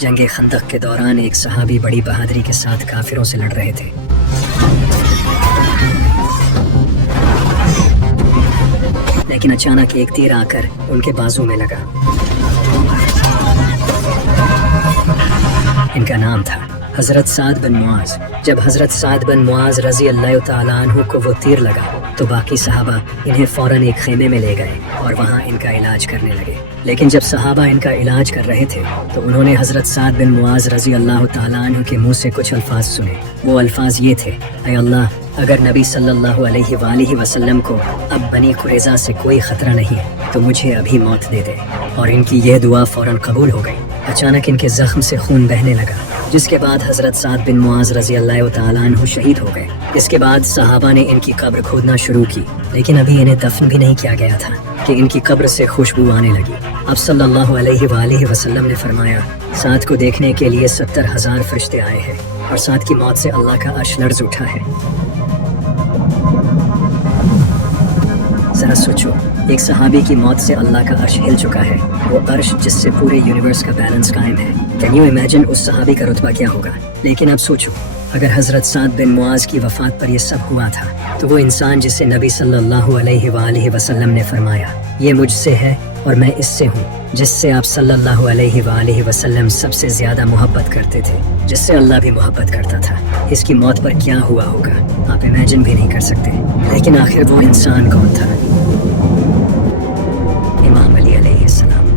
जंग खंदक के दौरान एक सहाबी बड़ी बहादुरी के साथ काफिरों से लड़ रहे थे। लेकिन अचानक एक तीर आकर उनके बाजू में लगा। इनका नाम था हजरत साद बिन मुआज। जब हजरत साद बिन मुआज रजी अल्लाह तआला अन्हु को वो तीर लगा तो बाकी सहाबा इन्हें फौरन एक खेमे में ले गए और वहाँ इनका इलाज करने लगे। लेकिन जब सहाबा इनका इलाज कर रहे थे तो उन्होंने हजरत साद बिन मुआज रजी अल्लाह तआला अन्हु के मुंह से कुछ अल्फाज सुने। वो अल्फाज ये थे, ऐ अल्लाह, अगर नबी सल्लल्लाहु अलैहि वसल्लम को अब बनी कुरैज़ा से कोई खतरा नहीं है तो मुझे अभी मौत दे दे। और इनकी यह दुआ फौरन कबूल हो गई। अचानक इनके जख्म से खून बहने लगा, जिसके बाद हजरत साद बिन मुआज रजी अल्लाह तआला अन्हु शहीद हो गए। इसके बाद सहाबा ने इनकी कब्र खोदना शुरू की, लेकिन अभी इन्हें दफन भी नहीं किया गया था कि इनकी कब्र से खुशबू आने लगी। अब सल्लल्लाहु अलैहि वसल्लम ने फरमाया, साद को देखने के लिए 70,000 फरिश्ते आए हैं और साद की मौत से अल्लाह का अर्श लर्ज़ उठा है। जरा सोचो, एक सहाबी की मौत से अल्लाह का अर्श हिल चुका है, वो अर्श जिससे पूरे यूनिवर्स का बैलेंस कायम है। कैन यू इमेजिन उस सहाबी का रुतबा क्या होगा। लेकिन अब सोचो, अगर हजरत साद बिन मुआज की वफात पर यह सब हुआ था तो वो इंसान जिसे नबी सल्लल्लाहु अलैहि वसल्लम ने फरमाया, ये मुझसे है और मैं इससे हूँ, जिससे आप सल्लल्लाहु अलैहि वसल्लम सबसे ज्यादा मोहब्बत करते थे, जिससे अल्लाह भी मोहब्बत करता था, इसकी मौत पर क्या हुआ होगा आप इमेजिन भी नहीं कर सकते। लेकिन आखिर वो इंसान कौन था? इमाम अली अलैहिस्सलाम।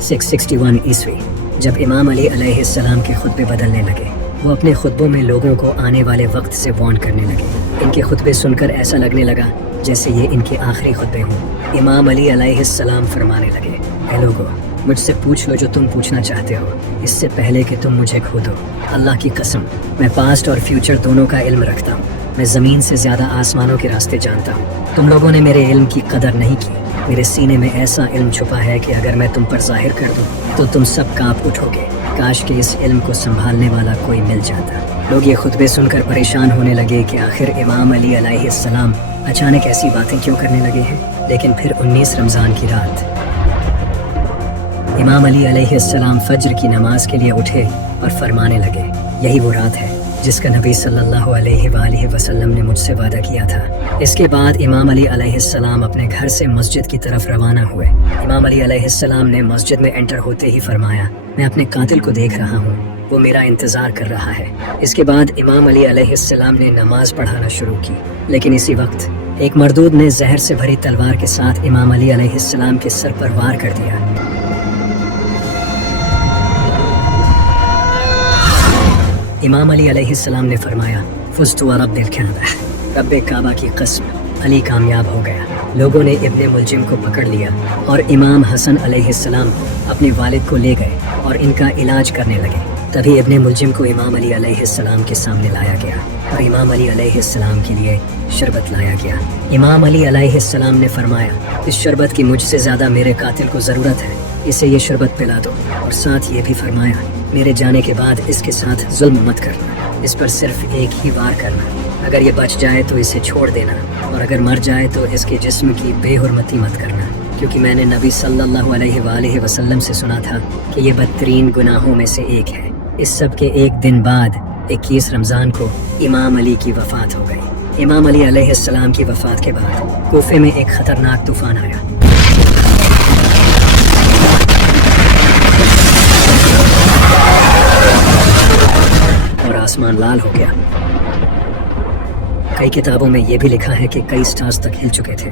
661 ईस्वी, जब इमाम अली अलैहिस्सलाम के खुतबे बदलने लगे, वो अपने खुतबों में लोगों को आने वाले वक्त से वार्न करने लगे। इनके खुतबे सुनकर ऐसा लगने लगा जैसे ये इनके आखिरी खुतबे हों। इमाम अली अलैहिस्सलाम फरमाने लगे, ऐ लोगो, मुझसे पूछ लो जो तुम पूछना चाहते हो, इससे पहले कि तुम मुझे खो दो। अल्लाह की कसम, मैं पास्ट और फ्यूचर दोनों का इल्म रखता हूँ। मैं ज़मीन से ज़्यादा आसमानों के रास्ते जानता हूँ। तुम लोगों ने मेरे इल्म की कदर नहीं की। मेरे सीने में ऐसा इल्म छुपा है कि अगर मैं तुम पर जाहिर कर दूँ तो तुम सब कांप उठोगे। काश कि इस इल्म को संभालने वाला कोई मिल जाता। लोग ये खुतबे सुनकर परेशान होने लगे कि आखिर इमाम अली अलैहिस्सलाम अचानक ऐसी बातें क्यों करने लगे हैं। लेकिन फिर 19 रमज़ान की रात इमाम अली अलैहिस्सलाम फज्र की नमाज के लिए उठे और फरमाने लगे, यही वो रात है जिसका नबी सल्लल्लाहु अलैहि वसल्लम ने मुझसे वादा किया था। इसके बाद इमाम अली अलैहिस्सलाम अपने घर से मस्जिद की तरफ रवाना हुए। इमाम अली अलैहिस्सलाम ने मस्जिद में एंटर होते ही फरमाया, मैं अपने कातिल को देख रहा हूँ, वो मेरा इंतज़ार कर रहा है। इसके बाद इमाम अली अलैहिस्सलाम ने नमाज पढ़ाना शुरू की। लेकिन इसी वक्त एक मरदूद ने जहर से भरी तलवार के साथ इमाम अली अलैहिस्सलाम के सर पर वार कर दिया। इमाम अली अलैहिस्सलाम ने फरमाया, फुज़्तु व रब्बिल काबा, रब्बे काबा की कसम, अली कामयाब हो गया। लोगों ने इब्ने मुलजिम को पकड़ लिया और इमाम हसन अलैहिस्सलाम अपने वालिद को ले गए और इनका इलाज करने लगे। तभी इब्ने मुलजिम को इमाम अली अलैहिस्सलाम के सामने लाया गया और इमाम अली अलैहिस्सलाम के लिए शरबत लाया गया। इमाम अली अलैहिस्सलाम ने फरमाया, इस शरबत की मुझसे ज़्यादा मेरे कातिल को ज़रूरत है, इसे ये शरबत पिला दो। और साथ ये भी फरमाया, मेरे जाने के बाद इसके साथ जुल्म मत करना, इस पर सिर्फ एक ही वार करना। अगर ये बच जाए तो इसे छोड़ देना और अगर मर जाए तो इसके जिस्म की बेहुरमती मत करना, क्योंकि मैंने नबी सल्लल्लाहु अलैहि वसल्लम से सुना था कि ये बदतरीन गुनाहों में से एक है। इस सब के एक दिन बाद 21 रमज़ान को इमाम अली की वफ़ात हो गई। इमाम अली अलैहिस्सलाम की वफ़ात के बाद कूफे में एक ख़तरनाक तूफ़ान आया। और आसमान लाल हो गया। कई किताबों में यह भी लिखा है कि कई स्टार्स तक हिल चुके थे।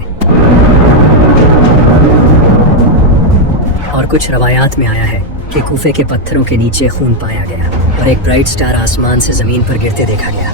और कुछ रवायात में आया है कि कूफे के पत्थरों के नीचे खून पाया गया और एक ब्राइट स्टार आसमान से जमीन पर गिरते देखा गया।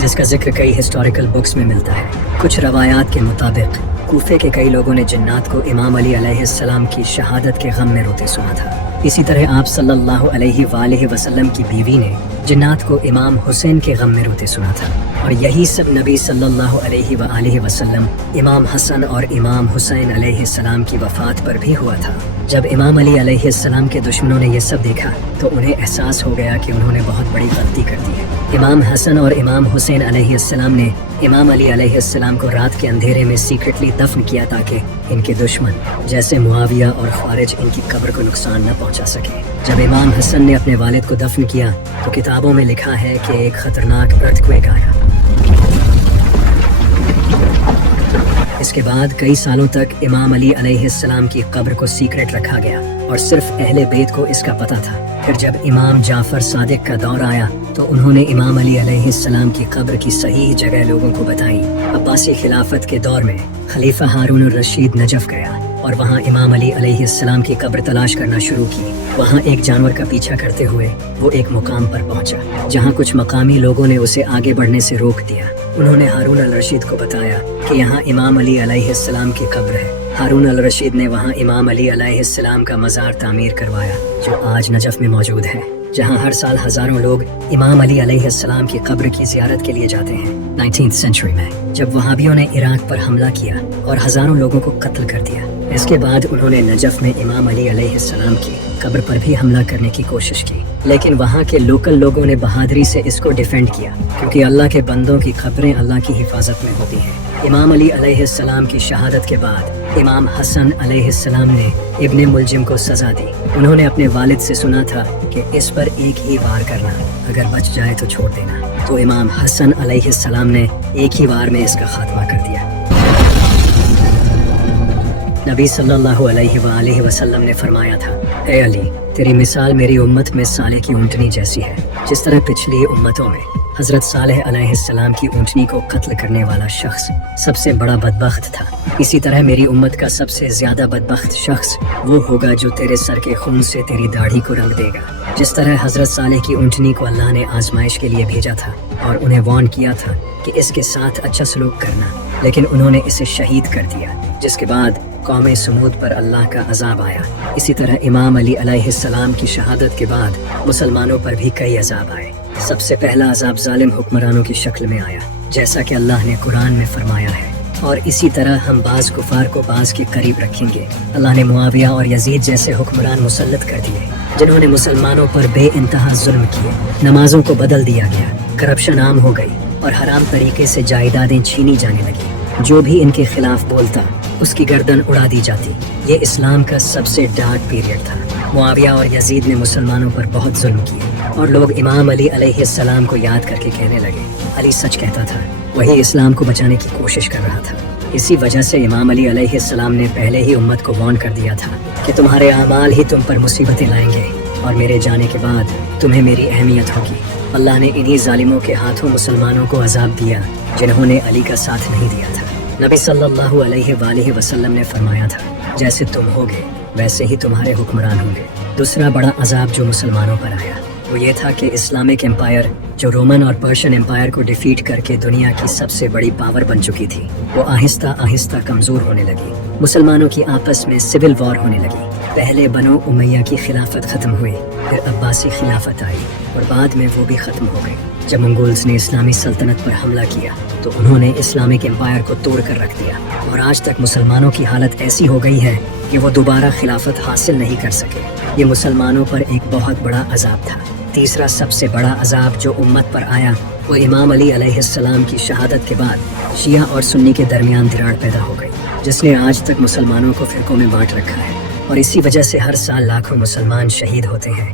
जिसका जिक्र कई हिस्टोरिकल बुक्स में मिलता है। कुछ रवायात के मुताबिक कूफे के कई लोगों ने जिन्नात को इमाम अली अलैहिस्सलाम की शहादत के गम में रोते सुना था। इसी तरह आप सल्लल्लाहु अलैहि वसल्लम की बीवी ने जिन्नात को इमाम हुसैन के गम में रोते सुना था। और यही सब नबी सल्लल्लाहु अलैहि वसल्लम इमाम हसन और इमाम हुसैन अलैहिस्सलाम की वफ़ात पर भी हुआ था। जब इमाम अली अलैहिस्सलाम के दुश्मनों ने यह सब देखा तो उन्हें एहसास हो गया कि उन्होंने बहुत बड़ी गलती कर दी है। इमाम हसन और इमाम हुसैन अलैहिस्सलाम ने इमाम अली अलैहिस्सलाम को रात के अंधेरे में सीक्रेटली दफन किया ताकि इनके दुश्मन जैसे मुआविया और खारिज इनकी कब्र को नुकसान न पहुंचा सके। जब इमाम हसन ने अपने वालिद को दफन किया तो किताबों में लिखा है कि एक खतरनाक अर्थक्वेक आया। इसके बाद कई सालों तक इमाम अली अलैहिस्सलाम की कब्र को सीक्रेट रखा गया और सिर्फ अहले बैत को इसका पता था। फिर जब इमाम जाफर सादिक का दौर आया तो उन्होंने इमाम अली अलैहिस्सलाम की कब्र की सही जगह लोगों को बताई। अब्बासी खिलाफत के दौर में खलीफा हारून रशीद नजफ गया और वहाँ इमाम अली अलैहिस्सलाम की कब्र तलाश करना शुरू की। वहाँ एक जानवर का पीछा करते हुए वो एक मुकाम पर पहुंचा जहाँ कुछ मकामी लोगों ने उसे आगे बढ़ने से रोक दिया। उन्होंने हारून अल रशीद को बताया कि यहाँ इमाम अली अलैहिस्सलाम की कब्र है। हारून अल रशीद ने वहाँ इमाम अली अलैहिस्सलाम का मज़ार तामीर करवाया जो आज नजफ में मौजूद है, जहाँ हर साल हजारों लोग इमाम अली अलैहिस्सलाम की कब्र की जियारत के लिए जाते हैं। 19th सेंचुरी में जब वहाबियों ने इराक पर हमला किया और हजारों लोगों को कत्ल कर दिया, इसके बाद उन्होंने नजफ में इमाम अली अलैहिस्सलाम की कब्र पर भी हमला करने की कोशिश की, लेकिन वहाँ के लोकल लोगों ने बहादुरी से इसको डिफेंड किया क्योंकि अल्लाह के बंदों की कब्रें अल्लाह की हिफाजत में होती हैं। इमाम अली अलैहिस्सलाम की शहादत के बाद इमाम हसन अलैहिस्सलाम ने इब्ने मुलजिम को सजा दी। उन्होंने अपने वालिद से सुना था कि इस पर एक ही वार करना, अगर बच जाए तो छोड़ देना। तो इमाम हसन अलैहिस्सलाम ने एक ही वार में इसका खात्मा कर दिया। नबी सल्लल्लाहु अलैहि वसल्लम ने फरमाया था, ए अली, तेरी मिसाल मेरी उम्मत में साले की ऊँटनी जैसी है। जिस तरह पिछली उम्मतों में हजरत सालेह अलैहिस्सलाम की ऊँटनी को कत्ल करने वाला शख्स सबसे बड़ा बदबख्त था, इसी तरह मेरी उम्मत का सबसे ज्यादा बदबख्त शख्स वो होगा जो तेरे सर के खून से तेरी दाढ़ी को रंग देगा। जिस तरह हजरत सालेह की ऊँटनी को अल्लाह ने आजमाइश के लिए भेजा था और उन्हें वार्न किया था कि इसके साथ अच्छा सलूक करना, लेकिन उन्होंने इसे शहीद कर दिया, जिसके बाद कौम समूद पर अल्लाह का अजाब आया। इसी तरह इमाम अली अलैहिस्सलाम की शहादत के बाद मुसलमानों पर भी कई अजाब आए। सबसे पहला अजाब जालिम हुक्मरानों की शक्ल में आया, जैसा कि अल्लाह ने कुरान में फरमाया है, और इसी तरह हम बाज कुफार को बाज के करीब रखेंगे। अल्लाह ने मुआविया और यजीद जैसे हुक्मरान मुसल्लत कर दिए जिन्होंने मुसलमानों पर बेइंतहा जुल्म किए। नमाजों को बदल दिया गया, करप्शन आम हो गई और हराम तरीके से जायदादें छीनी जाने लगी। जो भी इनके खिलाफ बोलता उसकी गर्दन उड़ा दी जाती। ये इस्लाम का सबसे डार्क पीरियड था। मुआविया और यजीद ने मुसलमानों पर बहुत जुल्म किए और लोग इमाम अली अलैहिस्सलाम को याद करके कहने लगे, अली सच कहता था, वही इस्लाम को बचाने की कोशिश कर रहा था। इसी वजह से इमाम अली अलैहिस्सलाम ने पहले ही उम्मत को वार्न कर दिया था कि तुम्हारे अमाल ही तुम पर मुसीबतें लाएंगे और मेरे जाने के बाद तुम्हें मेरी अहमियत होगी। अल्लाह ने इन्हीं जालिमों के हाथों मुसलमानों को अजाब दिया जिन्होंने अली का साथ नहीं दिया था। नबी सल्लल्लाहु अलैहि वसल्लम ने फरमाया था, जैसे तुम होगे वैसे ही तुम्हारे हुक्मरान होंगे। दूसरा बड़ा अजाब जो मुसलमानों पर आया वो ये था कि इस्लामिक एम्पायर जो रोमन और पर्शियन एम्पायर को डिफीट करके दुनिया की सबसे बड़ी पावर बन चुकी थी, वो आहिस्ता आहिस्ता कमजोर होने लगी। मुसलमानों की आपस में सिविल वॉर होने लगी। पहले बनो उमैया की खिलाफत खत्म हुई, फिर अब्बासी खिलाफत आई और बाद में वो भी खत्म हो गई। जब मंगोल्स ने इस्लामी सल्तनत पर हमला किया तो उन्होंने इस्लामिक एम्पायर को तोड़ कर रख दिया और आज तक मुसलमानों की हालत ऐसी हो गई है कि वो दोबारा खिलाफत हासिल नहीं कर सके। ये मुसलमानों पर एक बहुत बड़ा अजाब था। तीसरा सबसे बड़ा अजाब जो उम्मत पर आया वो इमाम अली अलैहिस्सलाम की शहादत के बाद शिया और सुन्नी के दरमियान दरार पैदा हो गई, जिसने आज तक मुसलमानों को फिरकों में बांट रखा है और इसी वजह से हर साल लाखों मुसलमान शहीद होते हैं।